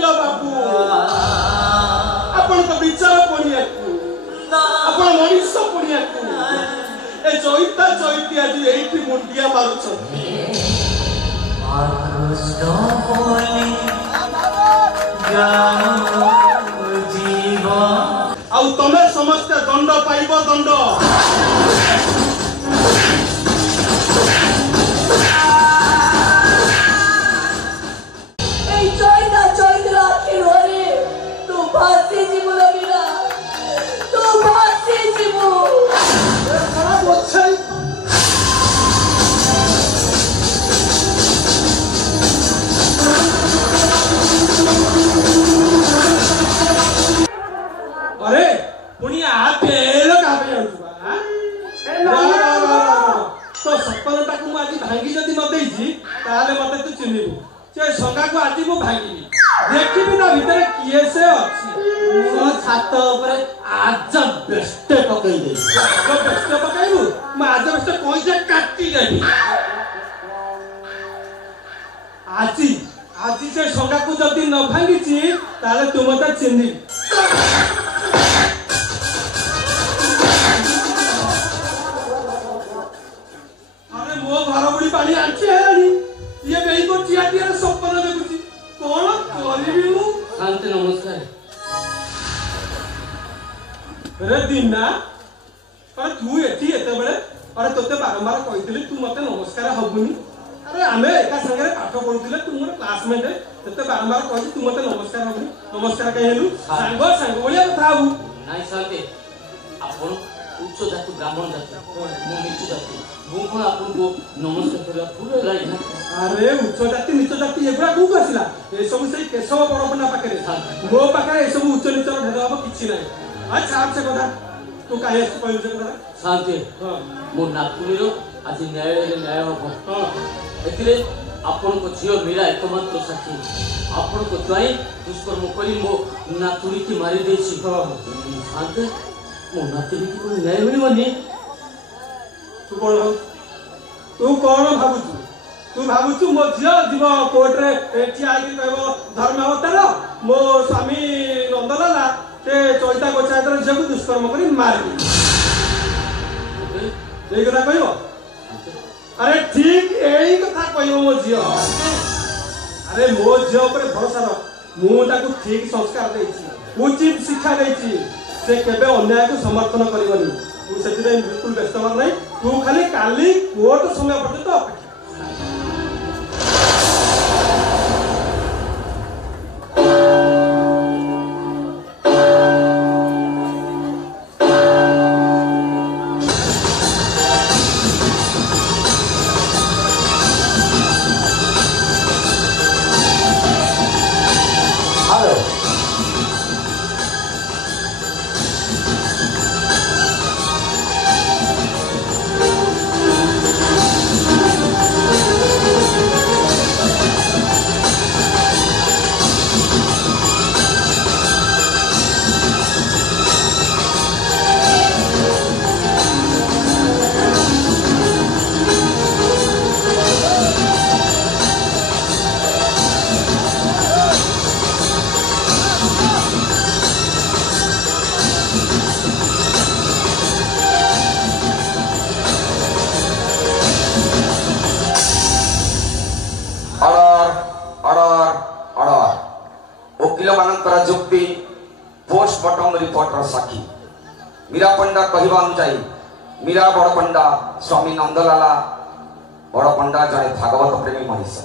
वकील बाबू आपण तो विचार पड़िया आपण मनुष्य पड़िया ए चैता चैती आज एठी मुंडिया मारुछथि आउ तमे समस्त दंड पाइब दंड अरे पुणी आते लोग आते तो सपनटा को आज भांगी जदि न देइछि ताले मते तू चिन्हिबु से संगा को आज मु भांगी देखिबि ना भीतर किए से अछि सो छात ऊपर आज बेस्ट पकई दे तो बेस्ट पकाइबु म आज बेस्ट कोइ जे काटी देबी आज से संगा को जदि न भांगीछि ताले तू मते चिन्हि मो घर बुड़ी पानी आंची है ये बेई को चिया सपन देखुची कौन करबी मु शांति नमस्कार रे दीना अरे तू एठी एते बेले अरे तोते बारंबार कहितली तू मते नमस्कार हबुनी अरे आमे एका संगे पाठ पढुतिले तू मोर क्लासमेट तोते बारंबार कहि तू मते नमस्कार हबुनी नमस्कार कहलु सांग बोलिया कथा हबु नाइ शांति आपण उच्च जाति ब्राह्मण जाति मु नीच जाति मु कोन आपन को नमस्कार करला फुल लाई ना अरे उच्च जाति नीच जाति एबरा को आसिला ए सब से केशव बड़पना पाके मो पाके ए सब उच्च नीच भेद अब किछि नै अच्छा आपसे कथा तू काहे कहलु जे कथा शांति हां मो नातुनीरो आज न्याय हो हां एतिरे आपन को जियो मेरा एकमात्र साथी आपन को द्वाई दुष्कर्म करी मो नातुनी की मारी देछि हां शांति मो नातुनी को न्याय मिलबनी तू कौन भावुचु तू भावुचु मो झियो जीव कोर्ट रे एठी आइ कहबो धर्म अवतार मो स्वामी नंदलाला ते चैता गोचायतर झियो को दुष्कर्म करी मारबी एई कथा कहबो अरे ठीक एई कथा कहबो मो झियो अरे मो झियो पर भरोसा रख मु ताकू ठीक संस्कार देछि उचित शिक्षा देछि से केबे अन्याय को समर्थन करबनी तू से बिल्कुल व्यस्त मत नहीं तू खाली काली कोर्ट समय पर्यंत अपेक्षा जुक्ति पोस्टमार्टम रिपोर्टर साखी मीरा पंडा कहवा अनुसार मीरा बड़ पंडा स्वामी नंदलाला बड़ पंडा जड़े भागवत प्रेमी मनीष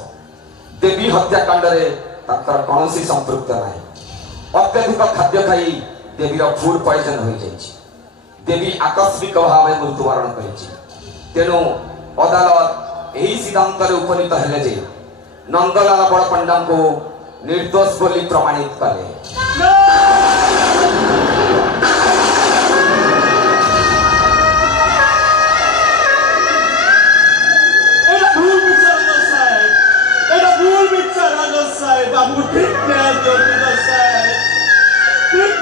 देवी हत्याकांड कौन संपृक्त ना अत्यधिक खाद्य खाई देवीर फूड पॉइजन हो जाइए देवी आकस्मिक भाव मृत्युवरण करेणु अदालत यही सिद्धांत उपनीत हेले जे नंदलाला बड़ पंडा को निर्दोष बोली प्रमाणित कले बाबू ठीक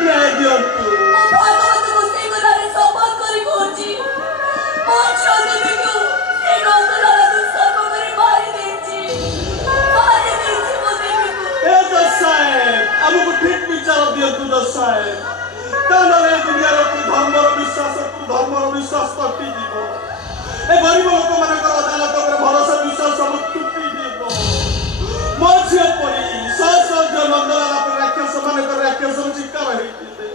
न्याय दियो हमको ठीक विचार दियंतु दशाए तानले दुनिया रो धर्मर विश्वास कटि जीव ए गरीब लोक मानकर अदालत पर भरोसा विश्वास सब टूटी जीव मो झियो परी जो नंदलाला पर राक्षस मानकर राक्षस शिकार हेतिले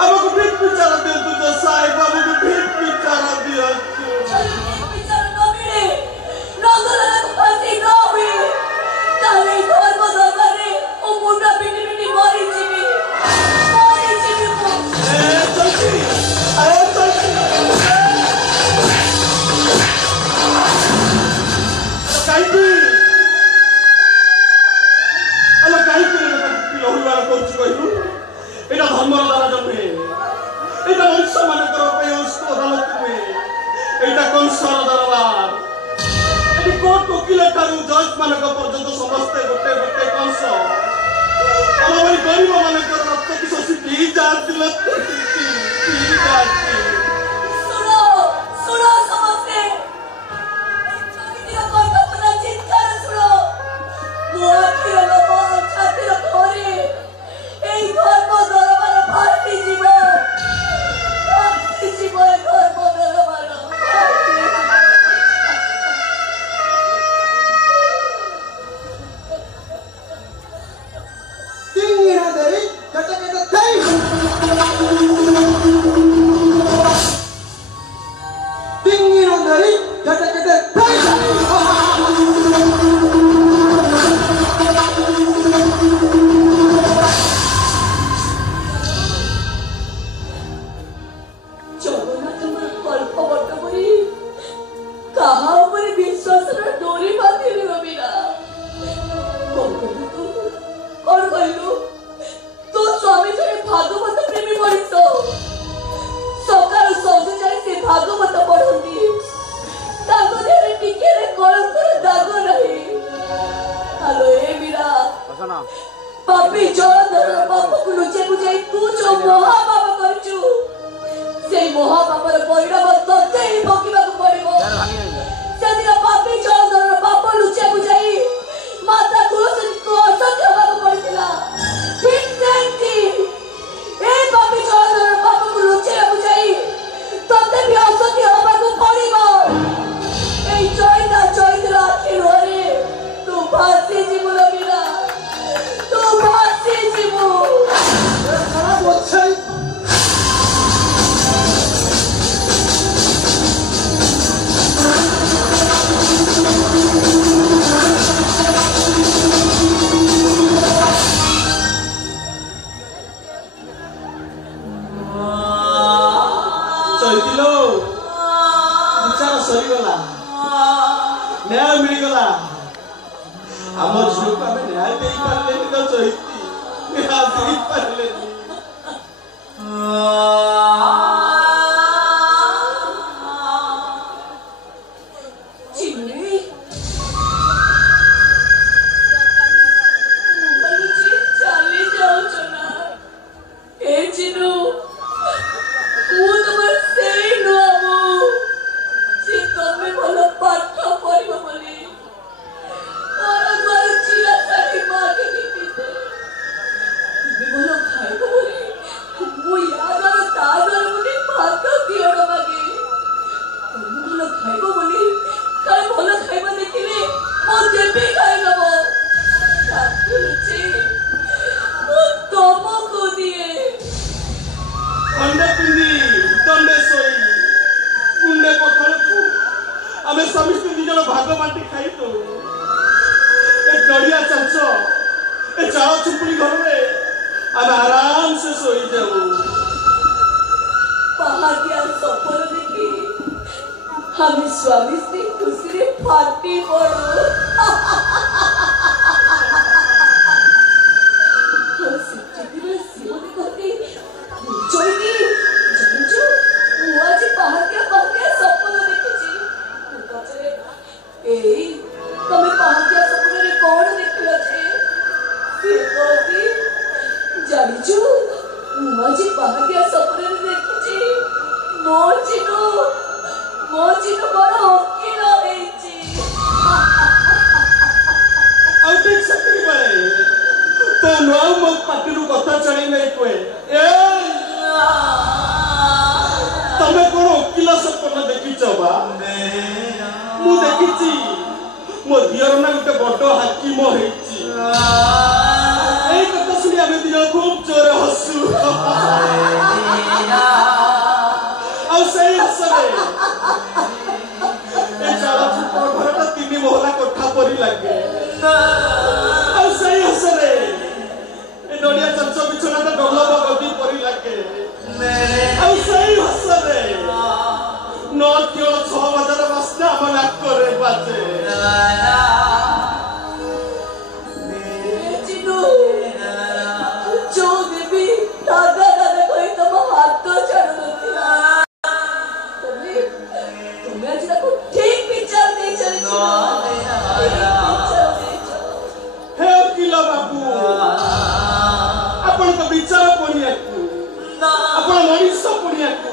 हमको ठीक विचार दियंतु दशाए हमको ठीक विचार दियंतु विचार न मिले नंदलाला को फांसी न हुए ताले धर्म दरबारे ओ मुंडा पिटी पिटी मरी जीवी गरीब मानकर रक्त की शोषी पी जाती सुनो सुनो समझते तेरा कौन अपना चित्कार सुनो मुआखिर लोगो छातिर खोरी এই ধর্ম দরবার ভারতী জীব ধর্ম দরবার tinggira dari kata-kata tai tinggira dari kata-kata tai पापी जलधर पाप को लुचे बुझाई तू जो महापाप करचु से महापापर परिणाम तते ही भोगिबा को पड़िबो सेदिन पापी जलधर पाप लुचे बुझाई माता तुलसी को असत्य हवा को पड़िला ठीक सेंती ए पापी जलधर पाप को लुचे बुझाई तते भी असत्य हवा को पड़िबो ए चैत्र आखिर रे तू भासी जीवन बिना খারাপ হচ্ছে चैतिलो विचार सरीगला न्याय मिलगला आम झील को आम न्याय दे पारे तो चैती न्याय दे पारे आमे स्वामी स्त्री दी जण भाग बांटी खाई तो ए गड़िया चांच ए चाव चुपड़ी घर में आमे आराम से सोई जाऊ पहाड़िया सफर देखी हमें स्वामी स्त्री खुशी रे फाटी पड़ो नुआ मो पाटिरु कथा चली नहीं कोए ए तमे कोन वकील सपन देखिछ बा मु देखिछि मो दियर ना गुटे बड़ हाकिम हेछि ए कथा सुनी आमे दियो खूब जोर हसु आ सही हसरे ए चाला छुपर घरटा 3 मोहला कोठा परी लागे आ सही हसरे ए डोडिया चंचो बिछना तो डोलबा गदी परी लागे आ सही हसरे नो क्यों 6 बजे बसना हम नाक करे बाजे चिन्नू जो देवी दादा दादा कोई तुम हाथ तो चढ़ नथिला तुम्हें आज तक ठीक विचार दे चली हे वकील बाबू आपण को विचार पड़िया को आपण मनीष पड़िया को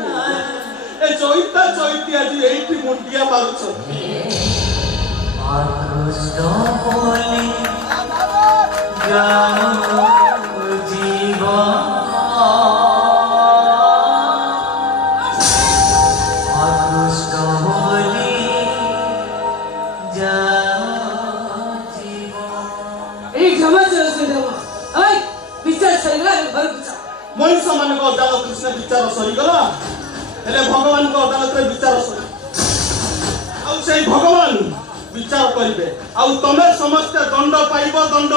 ए चैता चैती आज एठी मुंडिया मारुछथि कृष्ण बोली जाओ जीवन कृष्ण बोली जाओ जीवन ए क्षमा चलो से देवा ओए विचार सरीला घर विचार मनीष मान को अदालत कृष्ण विचार सरी गला हेले भगवान को अदालत रे विचार सरी आउ से भगवान विचार करिवे आउ तमे समस्त दंड पाइबो दंड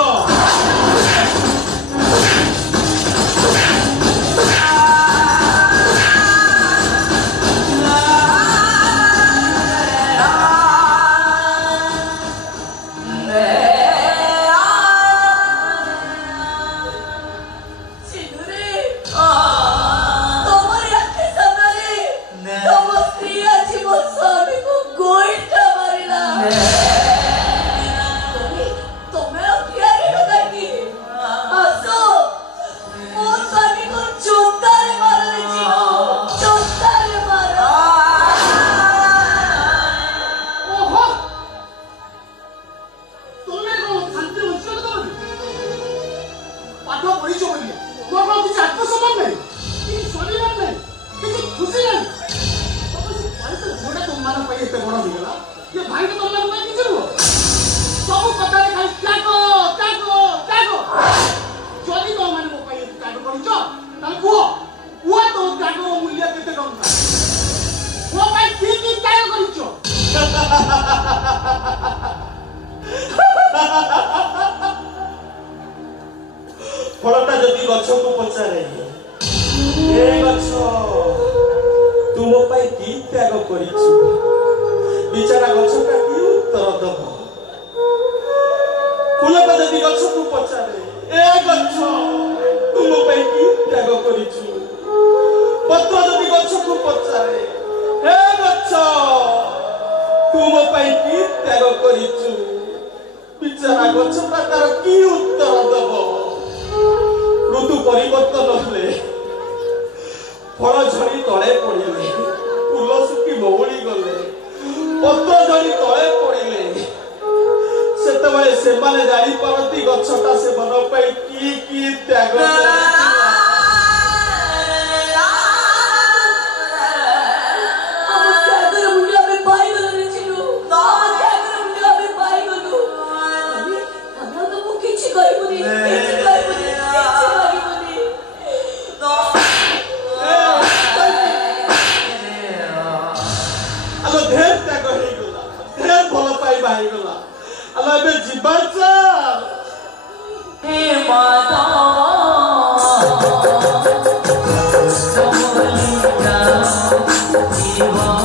फलटा जदि गछ को पचारे ए गछ तुम पाई की त्याग करिछु बिचारा गछटा की उत्तर दब फूलटा जदि गछ को पचारे ए गछ तुम पाई की त्याग करिछु पत्र जदि गछ को पचारे ए गछ तुम पाई की त्याग करिछु बिचारा गछटा तार की उत्तर दब ऋतु परिवर्तन होले फल झड़ी तले पड़िले फूल सुखी मौली गले पत्र झड़ी तले पड़िले सेतबेले से माने जानी पारती गछटा से मन पाई की त्याग कृष्ण बोली जाओ जीवन